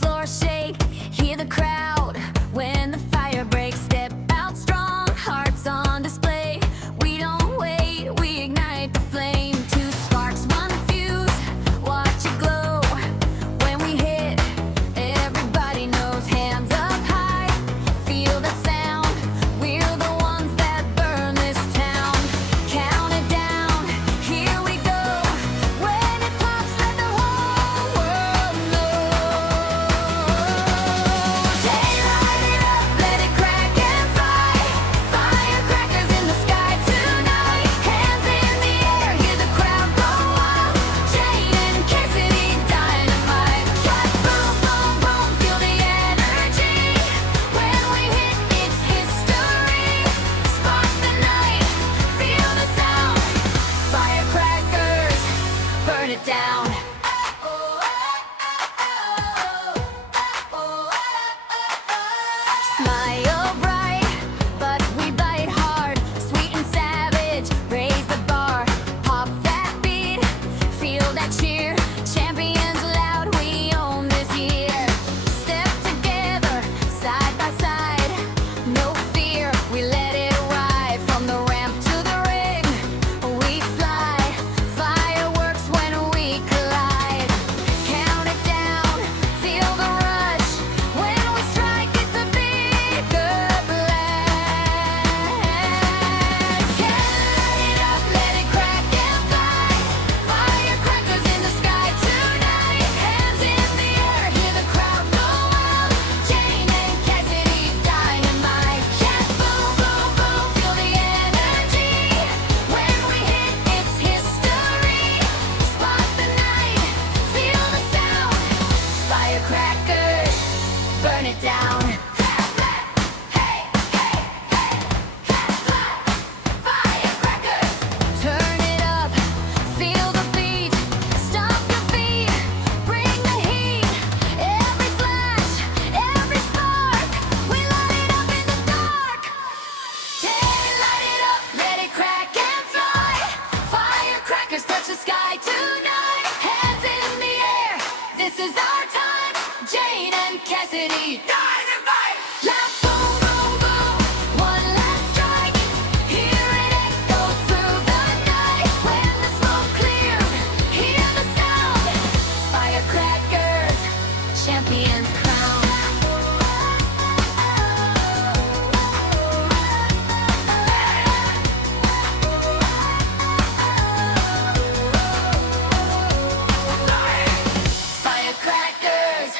floor shake, hear the crowd when the fire breaks. Step out strong, hearts on display. We don't wait, we ignite the flame. Two sparks, one fuse, watch it glow. When we hit, everybody knows. Hands up high, feel that sound. We're the ones that burn this town. Count it down, here we go. When it pops, let the whole world know. Hey, light it up, let it crack and fly. Firecrackers in the sky tonight. Hands in the air, hear the crowd go wild. Jane and Kasidy, dynamite. Cut, boom, boom, boom, feel the energy. When we hit, it's history. Spark the night, feel the sound. Firecrackers, burn it down. Smile bright, but we bite hard. Sweet and savage, raise the bar. Pop that beat, feel that cheer. Champions loud, we own this year. Step together, side by side. No fear, we let it ride. From the ramp to the ring, we fly. Fireworks when we collide. Count it down, feel the rush. When we strike, it's a bigger blast. Light it up, let it crack and fly. Firecrackers in the sky tonight. Hands in the air, hear the crowd go wild. Jane and Kasidy, dynamite. Yeah, boom, boom, boom, feel the energy. When we hit, it's history. Spark the night, feel the sound. Firecrackers, burn it down. Hey, hey, hey, firecrackers. Turn it up, feel the beat. Stomp your feet, bring the heat. Every flash, every spark, we light it up in the dark. Hey, light it up, let it crack and fly. Firecrackers touch the sky tonight. Hands in the air, this is our time. Jane and Kasidy, dynamite. Loud boom, boom, boom, one last strike. Hear it echo through the night. When the smoke clears, hear the sound. Firecrackers, champions crowned. Firecrackers,